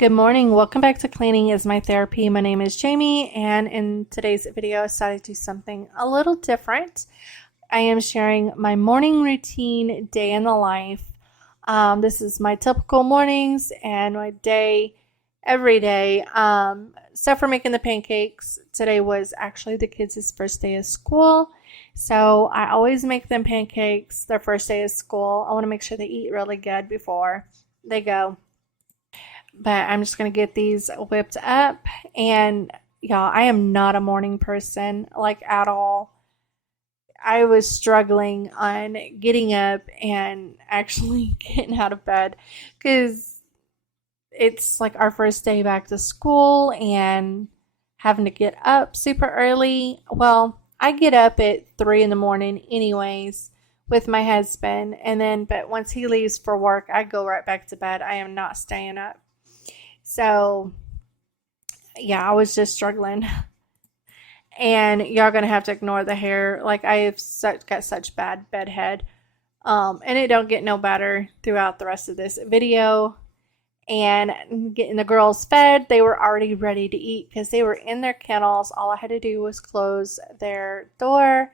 Good morning. Welcome back to Cleaning is My Therapy. My name is Jamie, and in today's video, I decided to do something a little different. I am sharing my morning routine, day in the life. This is my typical mornings and my day every day. Except for making the pancakes. Today was actually the kids' first day of school, so I always make them pancakes their first day of school. I want to make sure they eat really good before they go. But I'm just going to get these whipped up. And y'all, I am not a morning person, like at all. I was struggling on getting up and actually getting out of bed because it's like our first day back to school and having to get up super early. Well, I get up at 3 in the morning anyways with my husband, but once he leaves for work, I go right back to bed. I am not staying up. So, yeah, I was just struggling. And y'all gonna have to ignore the hair. Like, I have got such bad bedhead. And it don't get no better throughout the rest of this video. And getting the girls fed, they were already ready to eat because they were in their kennels. All I had to do was close their door.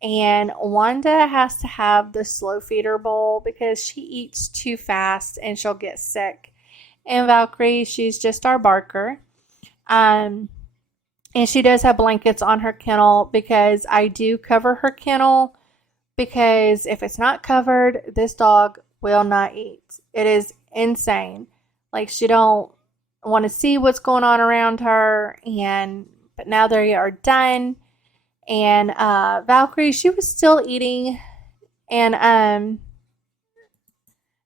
And Wanda has to have the slow feeder bowl because she eats too fast and she'll get sick. And Valkyrie, she's just our barker. And she does have blankets on her kennel because I do cover her kennel, because if it's not covered, this dog will not eat. It is insane. Like, she don't want to see what's going on around her. But now they are done. And Valkyrie, she was still eating. And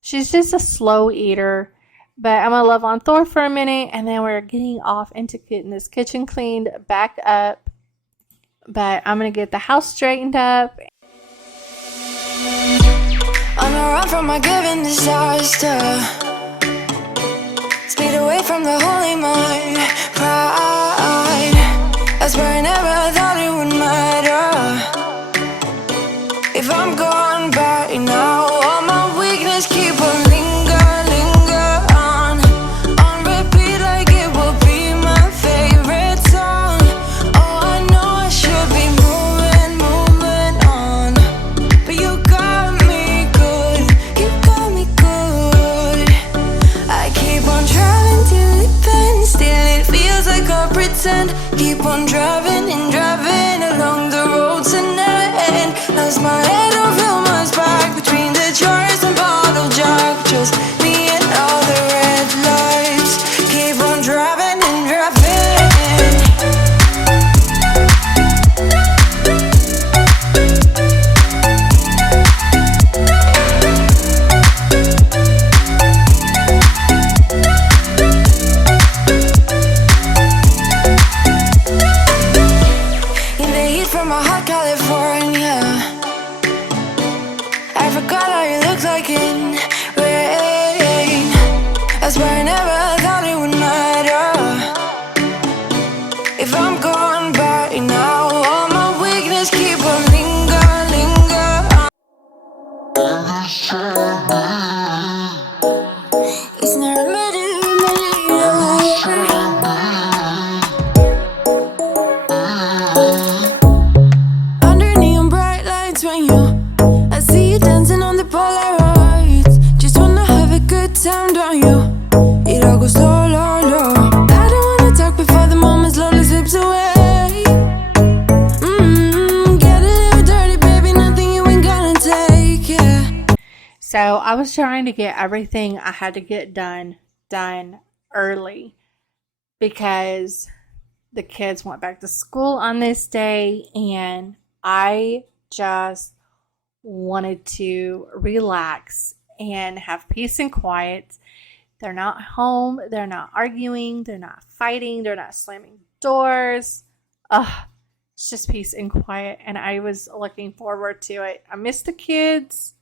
she's just a slow eater. But I'm going to love on Thor for a minute, and then we're getting off into getting this kitchen cleaned back up. But I'm going to get the house straightened up. On the run from my given disaster, speed away from the holy mind, pride. I swear I never thought it would matter if I'm gone by now. All my weakness keep on keep on driving and driving along the road tonight. Lost my head, don't feel my spark between the jars and bottle jack. Just me and all the red lights. Keep on driving and driving. From a hot California, I forgot how you look like in rain. I swear I never thought it would matter if I'm gone by now. All my weakness keep on linger. It's not ready. Time, don't you? It all goes low, low, low. I don't wanna talk before the moment slowly slips away. Get a little dirty, baby. Nothing you ain't gonna take, yeah. So I was trying to get everything I had to get done early because the kids went back to school on this day, and I just wanted to relax and have peace and quiet. They're not home. They're not arguing. They're not fighting. They're not slamming doors. It's just peace and quiet. And I was looking forward to it. I miss the kids,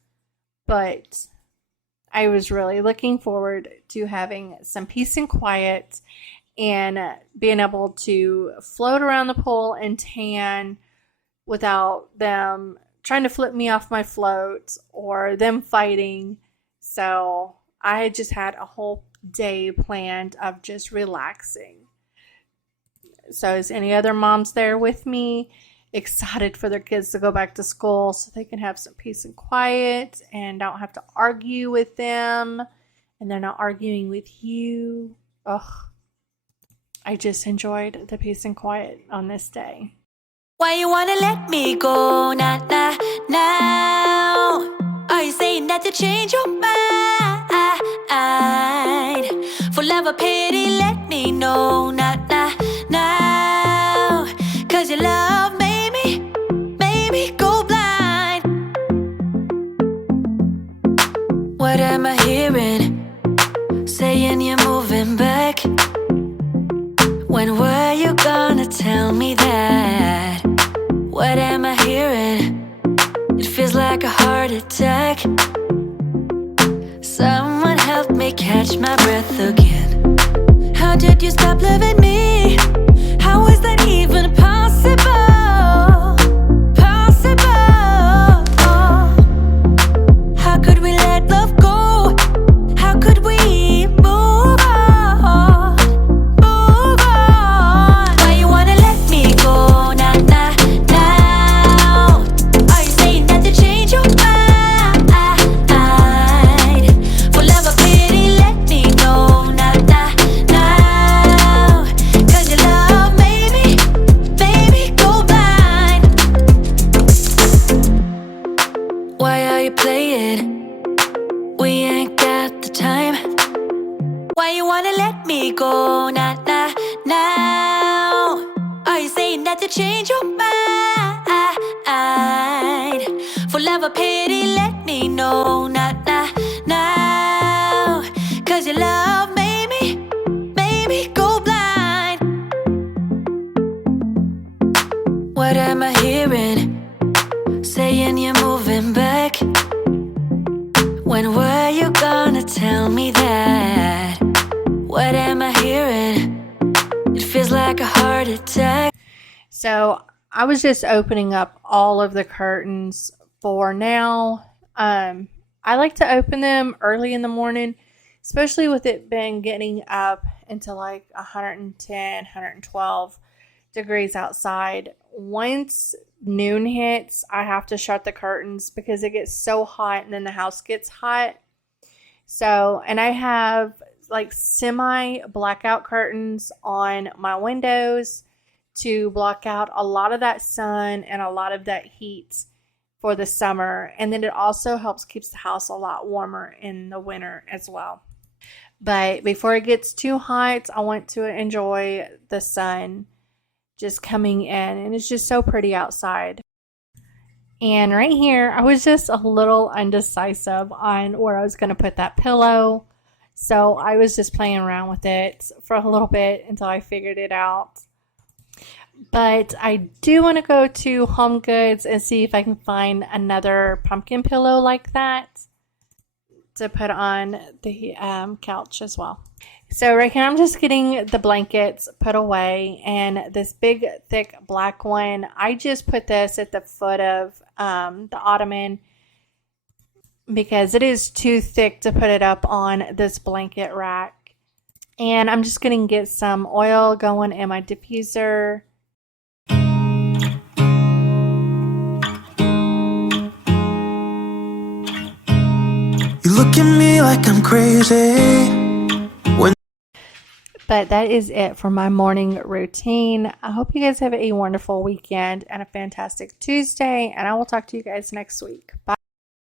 but I was really looking forward to having some peace and quiet and being able to float around the pool and tan without them trying to flip me off my float or them fighting. So I just had a whole day planned of just relaxing. So is any other moms there with me, excited for their kids to go back to school so they can have some peace and quiet and don't have to argue with them and they're not arguing with you? Ugh. I just enjoyed the peace and quiet on this day. Why you wanna let me go now? Are you saying that to change your mind? For love or pity, let me know now. Cause your love made me go blind. What am I hearing? Saying you're moving back. When were you gonna tell me that? What am I hearing? It feels like a heart attack. Someone help me catch my breath again. How did you stop loving me? How is that even possible? How could we let love go? How could we move on? Why you wanna let me go now? Are you saying that to change your mind? For love or pity, let me know now. Cause your love made me go blind. Why are you playing? We ain't got the time. Why you wanna let me go now? Are you saying that to change your mind? For love or pity, let me know now. Cause your love made me go blind. What am I hearing? Saying you're moving back. When were you gonna tell me that? What am I hearing? It feels like a heart attack. So I was just opening up all of the curtains for now. I like to open them early in the morning, especially with it been getting up into like 110, 112 degrees outside. Once noon hits, I have to shut the curtains because it gets so hot and then the house gets hot. So, and I have like semi blackout curtains on my windows to block out a lot of that sun and a lot of that heat for the summer. And then it also helps keeps the house a lot warmer in the winter as well. But before it gets too hot, I want to enjoy the sun just coming in, and it's just so pretty outside. And right here, I was just a little undecisive on where I was going to put that pillow. So I was just playing around with it for a little bit until I figured it out. But I do want to go to Home Goods and see if I can find another pumpkin pillow like that to put on the couch as well. So right here I'm just getting the blankets put away, and this big thick black one, I just put this at the foot of the ottoman because it is too thick to put it up on this blanket rack. And I'm just going to get some oil going in my diffuser. You look at me like I'm crazy. But that is it for my morning routine. I hope you guys have a wonderful weekend and a fantastic Tuesday, and I will talk to you guys next week. Bye.